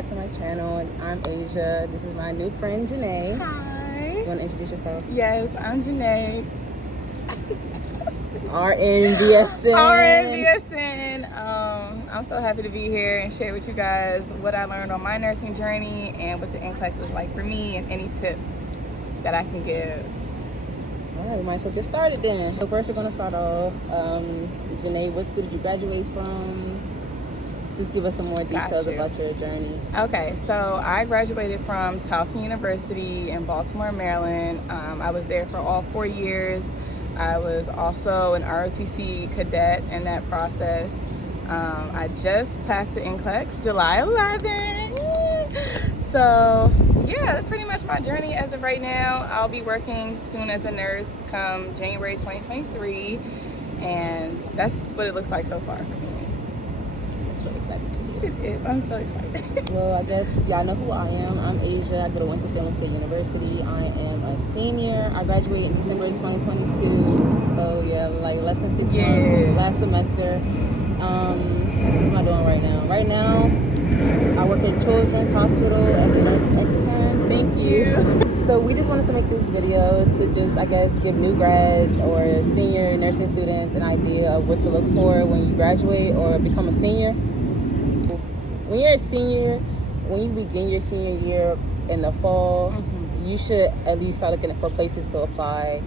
back to my channel. I'm Asia. This is my new friend, Janae. Hi. You want to introduce yourself? Yes, I'm Janae. RNBSN. I'm so happy to be here and share with you guys what I learned on my nursing journey and what the NCLEX was like for me and any tips that I can give. All right, we might as well get started then. So first we're going to start off. Janae, what school did you graduate from? Just give us some more details about your journey. Okay, so I graduated from Towson University in Baltimore, Maryland. I was there for all 4 years. I was also an ROTC cadet in that process. I just passed the NCLEX July 11th. So yeah, that's pretty much my journey as of right now. I'll be working soon as a nurse come January 2023, and that's what it looks like so far for me. I'm so excited to hear. It is. I'm so excited. Well, I guess y'all know who I am. I'm Asia. I go to Winston-Salem State University. I am a senior. I graduated in December 2022. So yeah, like less than 6 months. Last semester. What am I doing right now? Right now, I work at Children's Hospital as a nurse extern. Thank you. So we just wanted to make this video to just, I guess, give new grads or senior nursing students an idea of what to look for when you graduate or become a senior. When you're a senior, when you begin your senior year in the fall, you should at least start looking for places to apply.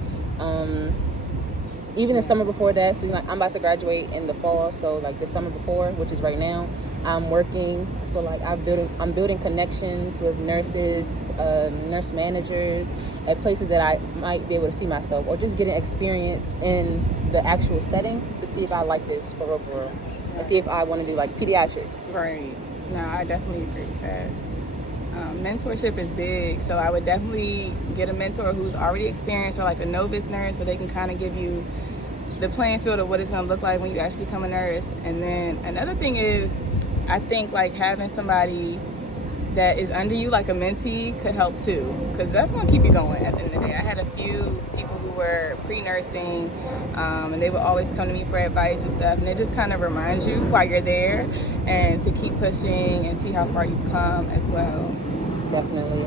Even the summer before that, so like I'm about to graduate in the fall, so like the summer before, which is right now, I'm working. So like I'm building connections with nurses, nurse managers at places that I might be able to see myself, or just getting experience in the actual setting to see if I like this for real, and see if I want to do like pediatrics. Right. No, I definitely agree with that. Mentorship is big, so I would definitely get a mentor who's already experienced or like a novice nurse, so they can kind of give you the playing field of what it's going to look like when you actually become a nurse. And then another thing is, I think like having somebody that is under you, like a mentee, could help too, because that's going to keep you going at the end of the day. I had a few people who were pre-nursing, and they would always come to me for advice and stuff, and it just kind of reminds you while you're there and to keep pushing and see how far you've come as well. Definitely.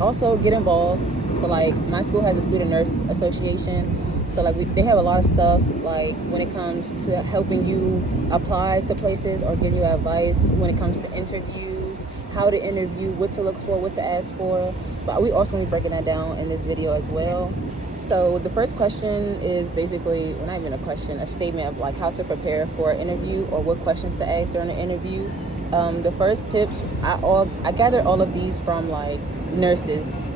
Also get involved. So like my school has a student nurse association, so like they have a lot of stuff like when it comes to helping you apply to places or give you advice when it comes to interviews, how to interview, what to look for, what to ask for. But we also will be breaking that down in this video as well. So the first question is basically, well, not even a question, a statement of like how to prepare for an interview or what questions to ask during an interview. The first tip, I gathered all of these from like nurses,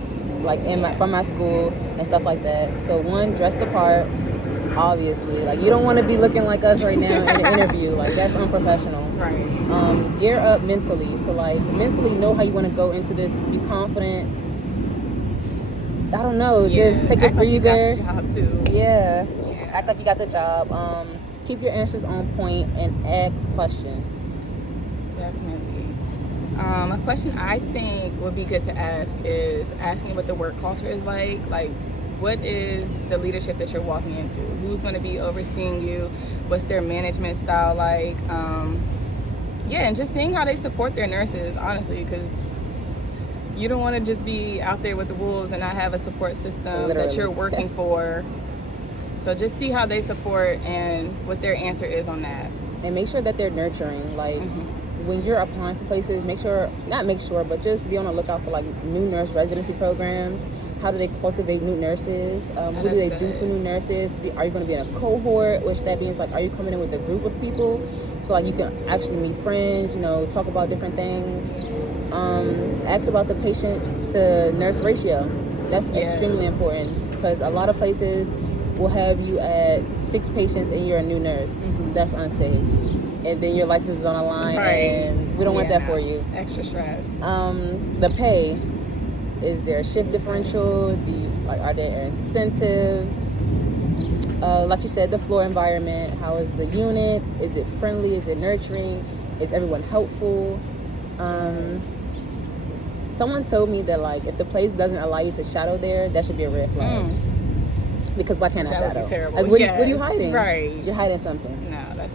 like from my school and stuff like that. So one, dress the part, obviously. Like you don't want to be looking like us right now in an interview. Like that's unprofessional. Right. Gear up mentally. So like mentally know how you want to go into this. Be confident. I don't know. Just take a breather. Like you got the job too. Yeah. Act like you got the job. Keep your answers on point and ask questions. Definitely. A question I think would be good to ask is asking what the work culture is like. Like, what is the leadership that you're walking into? Who's going to be overseeing you? What's their management style like? And just seeing how they support their nurses, honestly, because you don't want to just be out there with the wolves and not have a support system that you're working for. So just see how they support and what their answer is on that. And make sure that they're nurturing. Like, when you're applying for places, but just be on the lookout for like new nurse residency programs. How do they cultivate new nurses? What do they do for new nurses? Are you going to be in a cohort, which that means like, are you coming in with a group of people? So like you can actually meet friends, talk about different things. Ask about the patient to nurse ratio. That's extremely important, because a lot of places will have you at 6 patients and you're a new nurse. That's unsafe. And then your license is on the line, and we don't want that for you. Extra stress. The pay. Is there a shift differential? Are there incentives? Like you said, the floor environment. How is the unit? Is it friendly? Is it nurturing? Is everyone helpful? Someone told me that like if the place doesn't allow you to shadow there, that should be a red flag. Because why can't I shadow? That would be terrible. Like, what are you hiding? Right. You're hiding something. No, that's...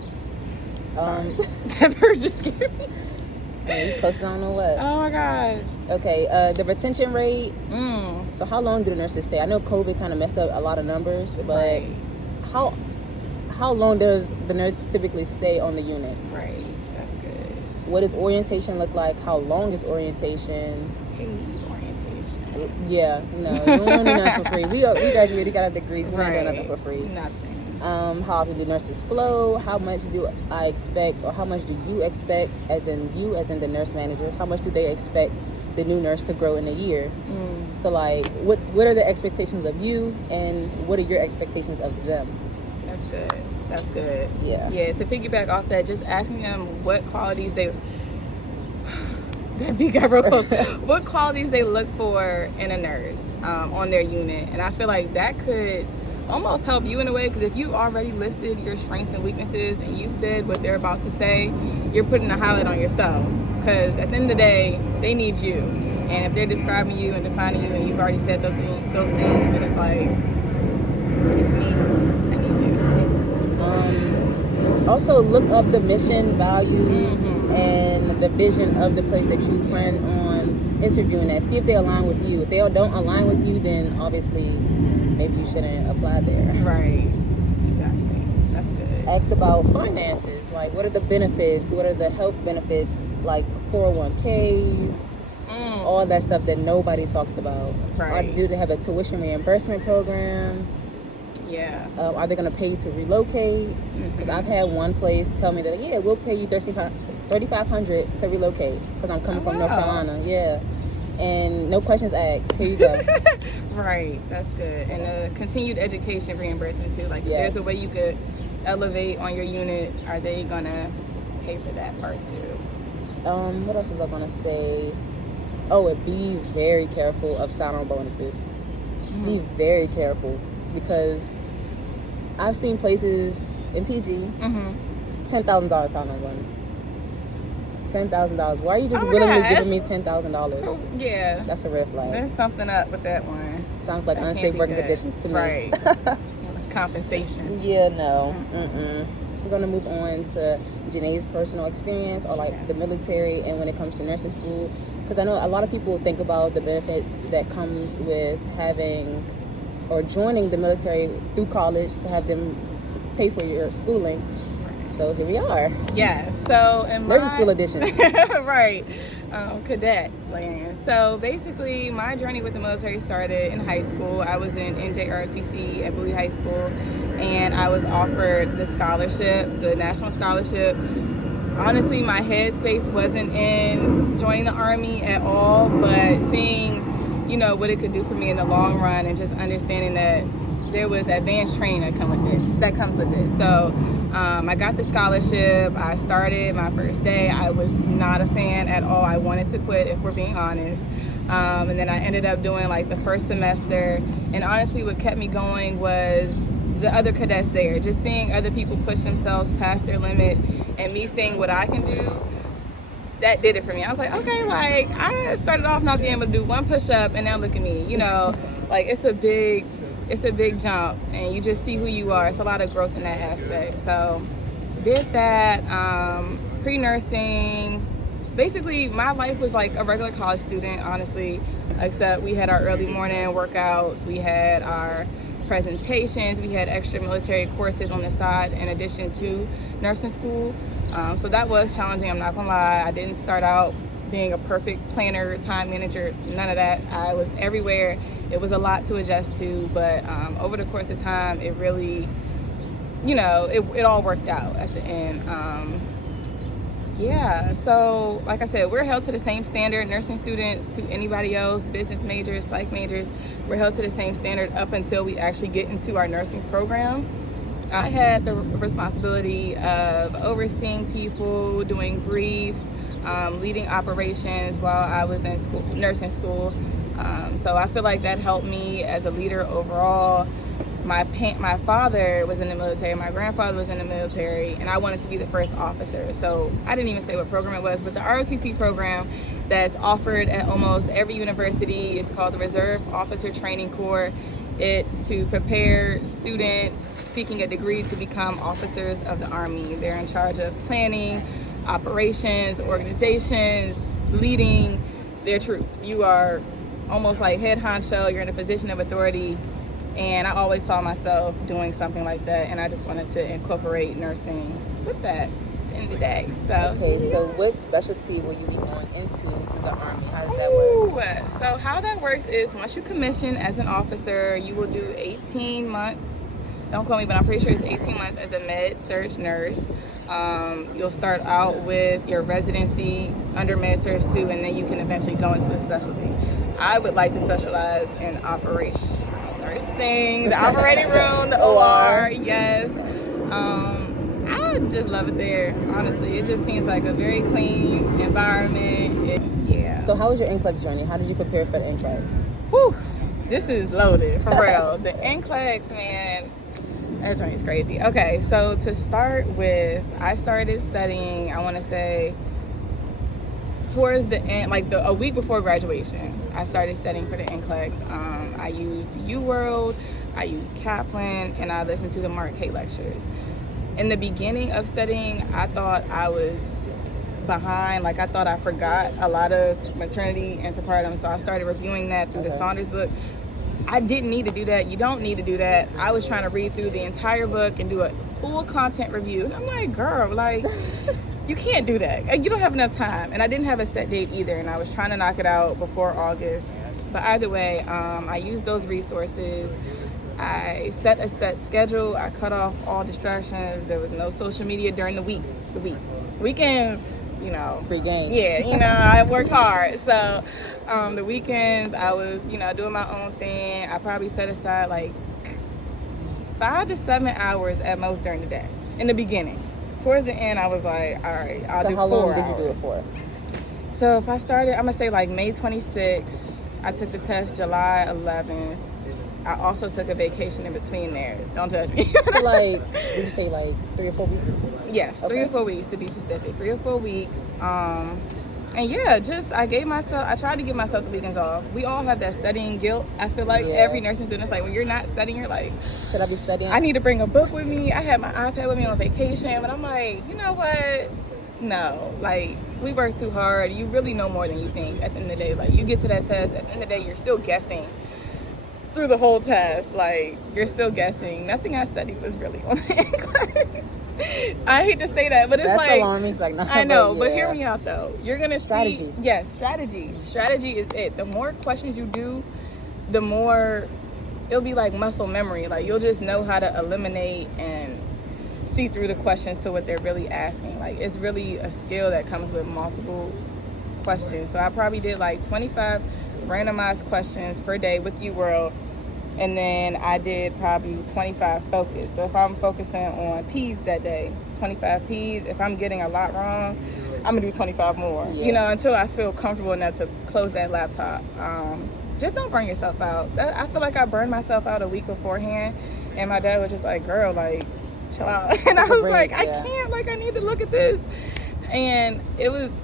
Sorry. That bird just scared me. Man, you close to I don't know what. Oh my gosh. Okay, the retention rate. Mm. So how long do the nurses stay? I know COVID kind of messed up a lot of numbers, but Right. how long does the nurse typically stay on the unit? Right. That's good. What does orientation look like? How long is orientation? Hey, orientation. Yeah, no, we don't do nothing for free. We graduated, we got our degrees. We're not doing nothing for free. Nothing. How often do nurses flow? How much do I expect, or how much do you expect, as in the nurse managers? How much do they expect the new nurse to grow in a year? So like, what are the expectations of you, and what are your expectations of them? That's good. That's good. Yeah. Yeah. To piggyback off that, just asking them what qualities they. That beat got real close. What qualities they look for in a nurse on their unit, and I feel like that could almost help you in a way, because if you already listed your strengths and weaknesses and you said what they're about to say, you're putting a highlight on yourself, because at the end of the day they need you, and if they're describing you and defining you and you've already said those things, and it's like, it's me, I need you. Also look up the mission, values, and the vision of the place that you plan on interviewing at. See if they align with you. If they don't align with you, then obviously maybe you shouldn't apply there. Right. Exactly. That's good. Ask about finances. Like, what are the benefits? What are the health benefits? Like 401ks, all that stuff that nobody talks about. Right. Do they have a tuition reimbursement program? Yeah. Are they going to pay you to relocate? Because I've had one place tell me that, yeah, we'll pay you $3,500 to relocate because I'm coming from North Carolina. Yeah. And no questions asked. Here you go. Right. That's good. And continued education reimbursement too. Like, if there's a way you could elevate on your unit, are they going to pay for that part too? What else was I going to say? Oh, and be very careful of sign-on bonuses. Be very careful, because I've seen places in PG, $10,000 sign-on bonus. $10,000. Why are you just willingly giving me $10,000? Yeah. That's a red flag. There's something up with that one. Sounds like that unsafe working conditions to me. Right. Compensation. Yeah, no. We're going to move on to Janae's personal experience, or like the military, and when it comes to nursing school. Because I know a lot of people think about the benefits that comes with having or joining the military through college to have them pay for your schooling. So here we are. Yeah. So in nursing school edition. Right. Cadet land. So basically, my journey with the military started in high school. I was in NJROTC at Bowie High School, and I was offered the scholarship, the national scholarship. Honestly, my headspace wasn't in joining the Army at all, but seeing, what it could do for me in the long run, and just understanding that there was advanced training that comes with it. So I got the scholarship. I started my first day. I was not a fan at all. I wanted to quit, if we're being honest. And then I ended up doing like the first semester. And honestly, what kept me going was the other cadets there. Just seeing other people push themselves past their limit, and me seeing what I can do. That did it for me. I was like, okay, like I started off not being able to do one push-up, and now look at me. Like it's a big jump, and you just see who you are. It's a lot of growth in that aspect. So did that, pre-nursing. Basically, my life was like a regular college student, honestly, except we had our early morning workouts, we had our presentations, we had extra military courses on the side in addition to nursing school. So that was challenging, I'm not gonna lie. I didn't start out being a perfect planner, time manager, none of that. I was everywhere. It was a lot to adjust to, but over the course of time, it really, it all worked out at the end. Yeah, so like I said, we're held to the same standard, nursing students to anybody else, business majors, psych majors, we're held to the same standard up until we actually get into our nursing program. I had the responsibility of overseeing people, doing briefs, leading operations while I was in school, nursing school. So I feel like that helped me as a leader overall. My father was in the military, my grandfather was in the military, and I wanted to be the first officer. So I didn't even say what program it was, but the ROTC program that's offered at almost every university is called the Reserve Officer Training Corps. It's to prepare students seeking a degree to become officers of the Army. They're in charge of planning, operations, organizations, leading their troops. You are almost like head honcho, you're in a position of authority, and I always saw myself doing something like that, and I just wanted to incorporate nursing with that at the end of the day. So Okay, so what specialty will you be going into through the Army? How does that work? So how that works is once you commission as an officer, you will do 18 months. Don't quote me, but I'm pretty sure it's 18 months as a med-surg nurse. You'll start out with your residency under med-surg 2, and then you can eventually go into a specialty. I would like to specialize in operational nursing, the operating room, the OR, yes. I just love it there, honestly. It just seems like a very clean environment. Yeah. So how was your NCLEX journey? How did you prepare for the NCLEX? Whew, this is loaded, for real. The NCLEX, man, that journey is crazy. Okay, so to start with, I started studying, I want to say, towards the end, like a week before graduation, I started studying for the NCLEX. I used UWorld, I used Kaplan, and I listened to the Mark K lectures. In the beginning of studying, I thought I was behind, like I thought I forgot a lot of maternity and postpartum, so I started reviewing that through the Saunders book. I didn't need to do that. You don't need to do that. I was trying to read through the entire book and do a full content review, and I'm like, girl, like, you can't do that. You don't have enough time. And I didn't have a set date either, and I was trying to knock it out before August. But either way, I used those resources. I set a set schedule. I cut off all distractions. There was no social media during the week. Weekends, you know. Free game. Yeah, you know, I work hard. So the weekends, I was, you know, doing my own thing. I probably set aside like 5 to 7 hours at most during the day in the beginning. Towards the end, I was like, all right, I'll do 4 hours. So how long did you do it for? So if I started, I'm going to say like May 26th. I took the test July 11th. I also took a vacation in between there. Don't judge me. So like, did you say like 3 or 4 weeks? Yes, okay. 3 or 4 weeks to be specific. 3 or 4 weeks. And yeah, just I tried to give myself the weekends off. We all have that studying guilt. I feel like every nursing student is like, when you're not studying, you're like, should I be studying? I need to bring a book with me. I had my iPad with me on vacation, but I'm like, you know what? No, like, we work too hard. You really know more than you think at the end of the day. Like, you get to that test, at the end of the day, you're still guessing through the whole test. Like, you're still guessing. Nothing I studied was really on the NCLEX. I hate to say that, but it's that's like, alarming. Like, no, I know, but hear me out though. You're gonna strategy. Yes, strategy. Strategy is it. The more questions you do, the more it'll be like muscle memory. Like, you'll just know how to eliminate and see through the questions to what they're really asking. Like, it's really a skill that comes with multiple questions. So I probably did like 25 randomized questions per day with UWorld. And then I did probably 25 focus. So if I'm focusing on P's that day, 25 P's. If I'm getting a lot wrong, I'm gonna do 25 more. Yeah. You know, until I feel comfortable enough to close that laptop. Just don't burn yourself out. I feel like I burned myself out a week beforehand, and my dad was just like, "Girl, like, chill out." And I was like, "I can't. Like, I need to look at this." And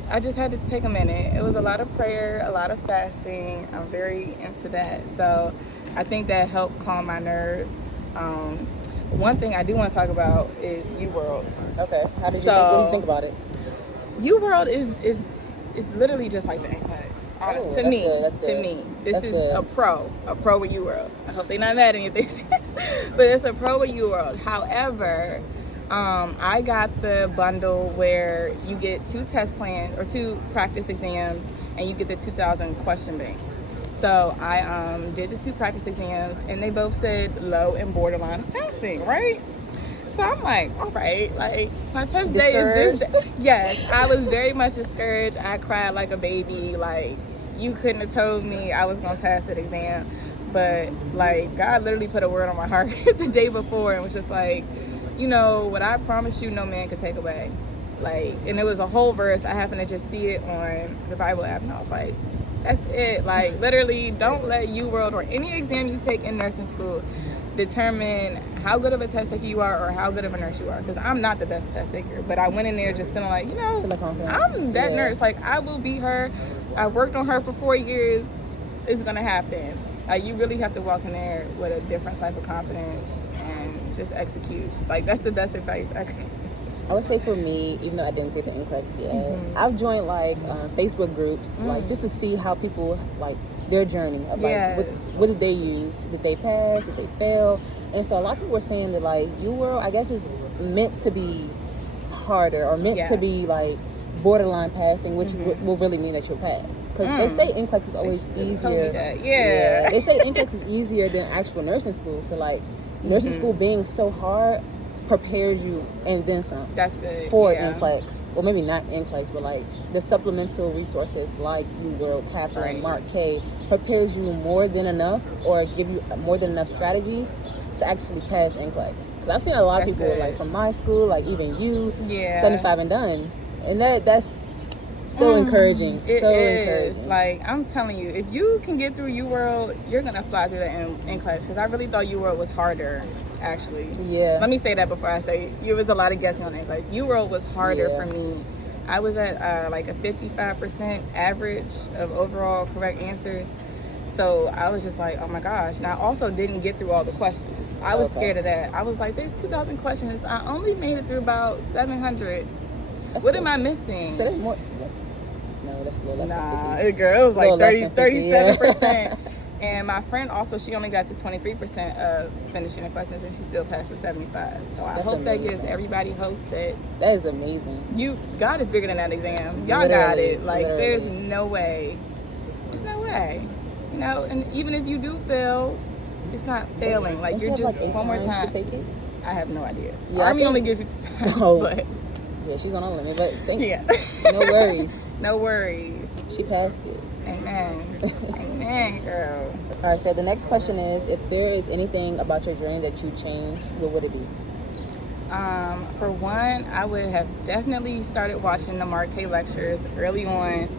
I just had to take a minute. It was a lot of prayer, a lot of fasting. I'm very into that. So I think that helped calm my nerves. One thing I do want to talk about is UWorld. Okay. What do you think about it? UWorld is literally just like the NCLEX. To me. This is good. a pro with UWorld. I hope they're not mad at anything. But it's a pro with UWorld. However, I got the bundle where you get 2 test plans or 2 practice exams, and you get the 2,000 question bank. So I did the 2 practice exams, and they both said low and borderline passing, right? So I'm like, all right, like, my test day is this day. Yes, I was very much discouraged. I cried like a baby. Like, you couldn't have told me I was gonna pass that exam. But like, God literally put a word on my heart the day before and was just like, you know, what I promised you, no man could take away. Like, and it was a whole verse. I happened to just see it on the Bible app, and I was like, that's it. Like, literally, don't let UWorld or any exam you take in nursing school determine how good of a test taker you are or how good of a nurse you are. Because I'm not the best test taker, but I went in there just feeling like, you know, I'm that nurse. Like, I will be her. I worked on her for 4 years. It's gonna happen. Like, you really have to walk in there with a different type of confidence and just execute. Like, that's the best advice I could. I would say for me, even though I didn't take the NCLEX yet, I've joined like Facebook groups, like just to see how people like their journey of like what did they use, did they pass, did they fail, and so a lot of people were saying that like UWorld, I guess, is meant to be harder or meant to be like borderline passing, which will really mean that you'll pass. Because they say NCLEX is always easier. They say NCLEX is easier than actual nursing school. So like nursing school being so hard prepares you and then some. That's good. For NCLEX. Well, maybe not NCLEX, but like the supplemental resources like UWorld, Kaplan, Mark K prepares you more than enough, or give you more than enough strategies to actually pass NCLEX. Because I've seen a lot of people like from my school, like even you, 75 and done. And that's so encouraging. It so is. encouraging. Like, I'm telling you, if you can get through UWorld, you're going to fly through the NCLEX. Because I really thought UWorld was harder, actually. Yeah. Let me say that before I say it was a lot of guessing on NCLEX. UWorld was harder for me. I was at like a 55% average of overall correct answers. So I was just like, oh my gosh. And I also didn't get through all the questions. I was scared of that. I was like, there's 2,000 questions. I only made it through about 700. What am I missing? So there's more. No, that's a little less than 50. Girl, it was like 37%. Yeah. And my friend also, she only got to 23% of finishing the questions, and she still passed with 75. So I hope that gives everybody hope that is amazing. God is bigger than that exam. Y'all got it. Like, there's no way. There's no way. You know, and even if you do fail, it's not failing. Like, you're just like one more time. To take it? I have no idea. Yeah, Army only gives you 2 times, but yeah, she's on a limit, but no worries. No worries. She passed it. Amen. Amen, girl. All right, so the next question is, if there is anything about your journey that you changed, what would it be? For one, I would have definitely started watching the Mark K lectures early on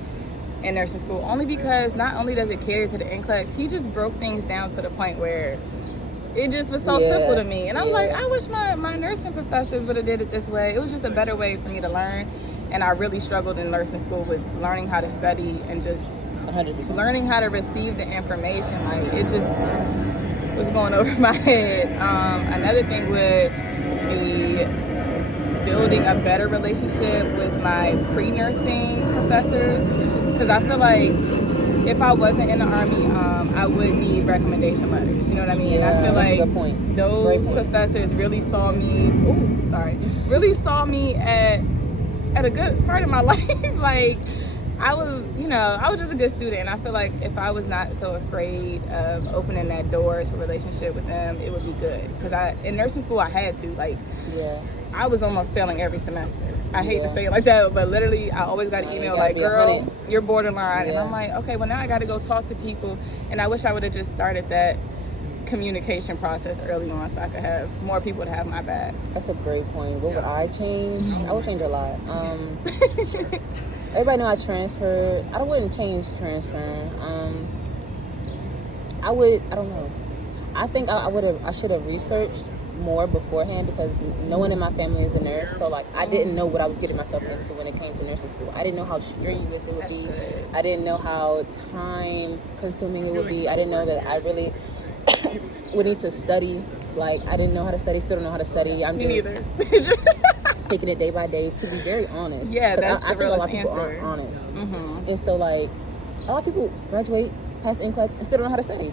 in nursing school, only because not only does it cater to the NCLEX, he just broke things down to the point where it just was so simple to me. And I'm like, I wish my nursing professors would have did it this way. It was just a better way for me to learn. And I really struggled in nursing school with learning how to study and just 100%. learning how to receive the information. Like, it just was going over my head. Another thing would be building a better relationship with my pre-nursing professors. Because I feel like if I wasn't in the Army, I would need recommendation letters. You know what I mean? Yeah, and I feel that's like a good point. Those professors really saw me. Really saw me at a good part of my life. Like, I was just a good student, and I feel like if I was not so afraid of opening that door to a relationship with them, it would be good. Because in nursing school, I had to. Like, I was almost failing every semester. I hate to say it like that, but literally, I always got an email like, girl, you're borderline. And I'm like, okay, well, now I got to go talk to people. And I wish I would have just started that communication process early on so I could have more people to have my back. That's a great point. What would I change? I would change a lot. Everybody know I transferred. I wouldn't change transferring. I don't know. I think I should have researched more beforehand, because no one in my family is a nurse, so like I didn't know what I was getting myself into when it came to nursing school. I didn't know how strenuous it would be. I didn't know how time consuming it would be. I didn't know that I really would need to study. Like, I didn't know how to study, still don't know how to study. I'm just taking it day by day, to be very honest. Yeah, that's I the think a lot of people answer. aren't honest. And so like a lot of people graduate, pass the NCLEX, and still don't know how to study.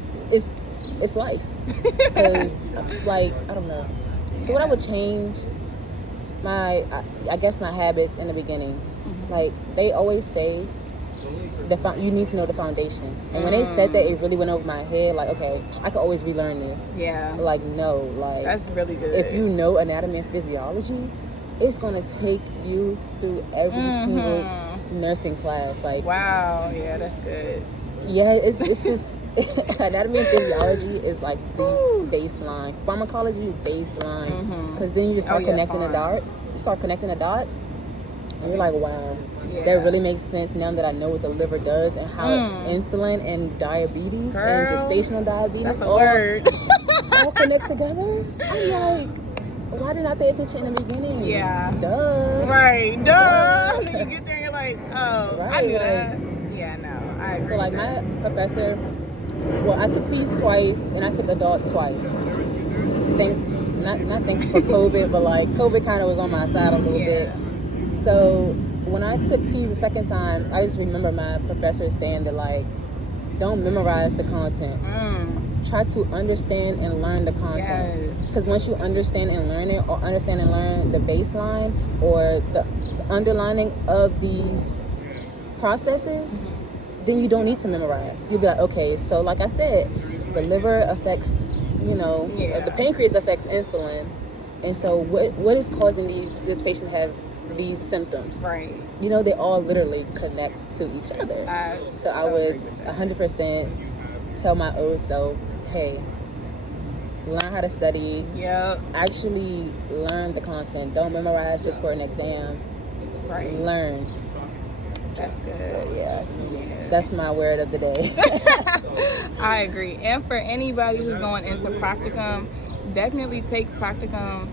It's life. Because like, I don't know. So what I would change, I guess my habits in the beginning. Like, they always say you need to know the foundation, and when they said that, it really went over my head. Like, okay, I could always relearn this. Like, no, like, that's really good. If you know anatomy and physiology, it's gonna take you through every single nursing class. Like, wow, yeah, that's good. Yeah, it's just anatomy and physiology is like the baseline. Pharmacology, baseline. Because then you just start connecting the dots. You start connecting the dots, and you're like, wow, that really makes sense now that I know what the liver does and how insulin and diabetes and gestational diabetes all connect together. I'm like, why didn't I pay attention in the beginning? Duh. Right, duh. Then you get there and you're like, oh, I knew that. Yeah, no. So like my professor, well, I took peds twice and I took adult twice. not thankful for COVID, but like COVID kind of was on my side a little bit. So when I took P's the second time, I just remember my professor saying that like, don't memorize the content. Try to understand and learn the content. Because once you understand and learn it, or understand and learn the baseline or the underlining of these processes, then you don't need to memorize. You'll be like, okay, so like I said, the liver affects, the pancreas affects insulin. And so what is causing this patient to have these symptoms? Right. They all literally connect to each other. So I would 100% tell my old self, hey, learn how to study. Yep. Actually learn the content. Don't memorize just for an exam. Right. Learn. That's good. So yeah. That's my word of the day. I agree. And for anybody who's going into practicum, definitely take practicum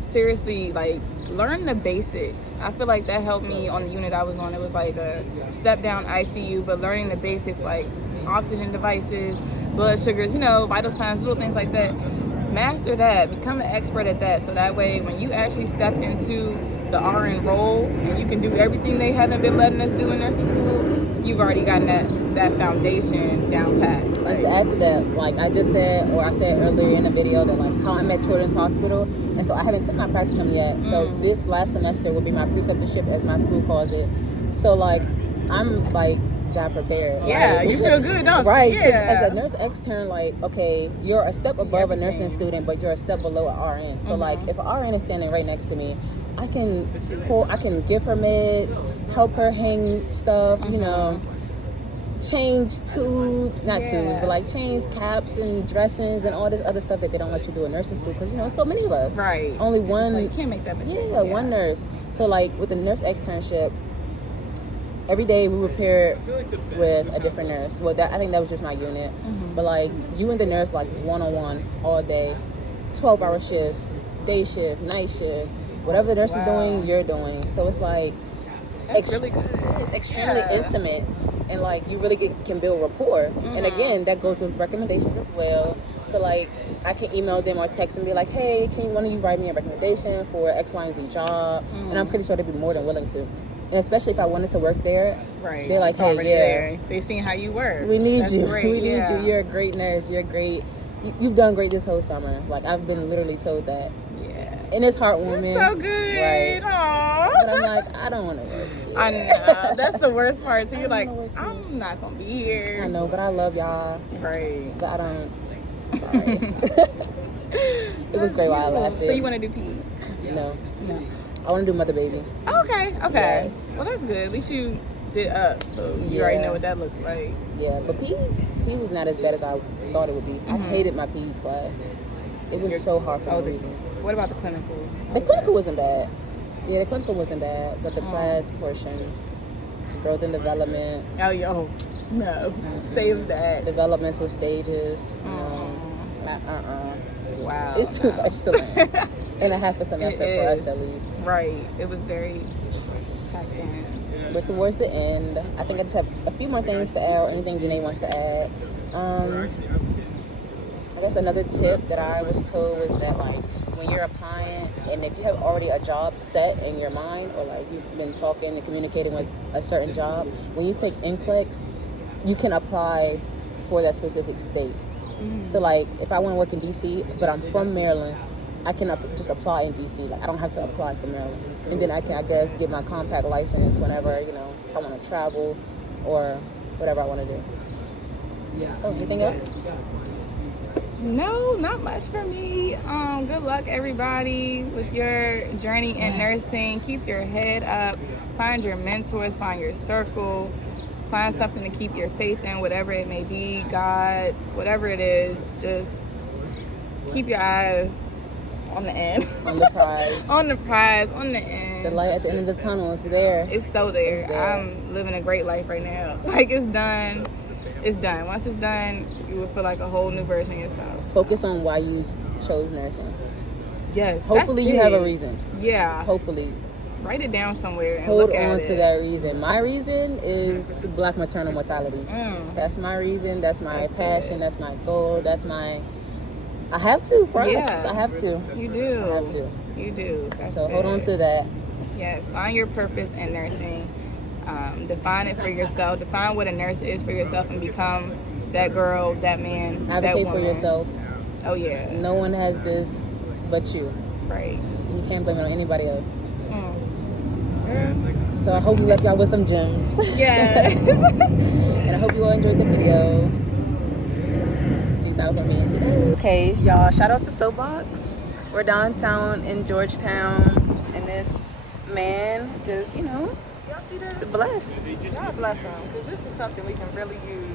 seriously. Like, learn the basics. I feel like that helped me on the unit I was on. It was like a step down ICU, but learning the basics like oxygen devices, blood sugars, vital signs, little things like that. Master that. Become an expert at that. So that way, when you actually step into the RN role and you can do everything they haven't been letting us do in nursing school, you've already gotten that foundation down pat. And to add to that, like I said earlier in the video, that like how I'm at Children's Hospital, and so I haven't took my practicum yet. So this last semester will be my preceptorship, as my school calls it. So like I'm like job prepared. Yeah, like, you feel good, don't you? Right. Yeah. As a nurse extern, like, okay, you're a step above a nursing student, but you're a step below an RN. So like if an RN is standing right next to me, I can give her meds, help her hang stuff, change tubes, but like change caps and dressings and all this other stuff that they don't let you do in nursing school, because so many of us. Right. Only one. Like, you can't make that mistake. Yeah, one nurse. So like with the nurse externship, every day we were paired with a different nurse. Well, I think that was just my unit. But like you and the nurse like one-on-one all day, 12-hour shifts, day shift, night shift. Whatever the nurse is doing, you're doing. So it's like that's really good. It's extremely intimate, and like you really can build rapport. And again, that goes with recommendations as well. So like I can email them or text and be like, hey, can one of you write me a recommendation for X, Y, and Z job? And I'm pretty sure they'd be more than willing to. And especially if I wanted to work there, they're like, hey, there. They've seen how you work. We need you. Great. We need you. You're a great nurse. You're great. You've done great this whole summer. Like, I've been literally told that. Yeah. And it's heartwarming. That's so good. Right. Aww. But I'm like, I don't want to work here. I know. That's the worst part. So you're like, I'm not going to be here. I know, but I love y'all. Right. But I don't. Sorry. It was great while I lasted. So you want to do peds? No. I want to do mother baby. Okay. Yes. Well, that's good. At least you did up, so you already know what that looks like. Yeah, but peds is not as bad as I thought it would be. I hated my peds class. It was so hard for no reason. What about the clinical? The clinical wasn't bad. Yeah, the clinical wasn't bad, but the class portion, growth and development. Oh, no. Save that. Developmental stages. Wow. It's too much to learn. And a half a semester for us at least. Right. It was very packed in. But towards the end, I think I just have a few more things to add, or anything Janae wants to add. I guess another tip that I was told was that like when you're applying, and if you have already a job set in your mind, or like you've been talking and communicating with a certain job, when you take NCLEX, you can apply for that specific state. So like if I want to work in DC, but I'm from Maryland, I can just apply in DC. Like I don't have to apply for Maryland, and then I can, I guess, get my compact license whenever if I want to travel or whatever I want to do. So anything else? No, not much for me. Good luck, everybody, with your journey in nursing. Keep your head up. Find your mentors. Find your circle. Find something to keep your faith in, whatever it may be, God, whatever it is. Just keep your eyes on the end. On the prize. On the prize, on the end. The light at the end of the tunnel is there. It's so there. It's there. I'm living a great life right now. Like, it's done. It's done. Once it's done, you will feel like a whole new version of yourself. Focus on why you chose nursing. Yes. Hopefully you have a reason. Yeah. Hopefully. Write it down somewhere and hold look at on it. to that reason. My reason is Black maternal mortality. That's my reason. That's my passion. That's my goal. That's my I have to for us. Yeah. I have to. You do. I have to. You do. That's So hold on good. to that. Yes, find your purpose in nursing. Define it for yourself. Define what a nurse is for yourself and become that girl, that man, that Advocate woman. for yourself. Oh, yeah. No one has this but you. Right. You can't blame it on anybody else. Mm. So I hope we left y'all with some gems. Yes. And I hope you all enjoyed the video. Peace out from me and Janae. Okay, y'all, shout out to Soapbox. We're downtown in Georgetown, and this man just, Y'all see this? blessed. God bless him, because this is something we can really use.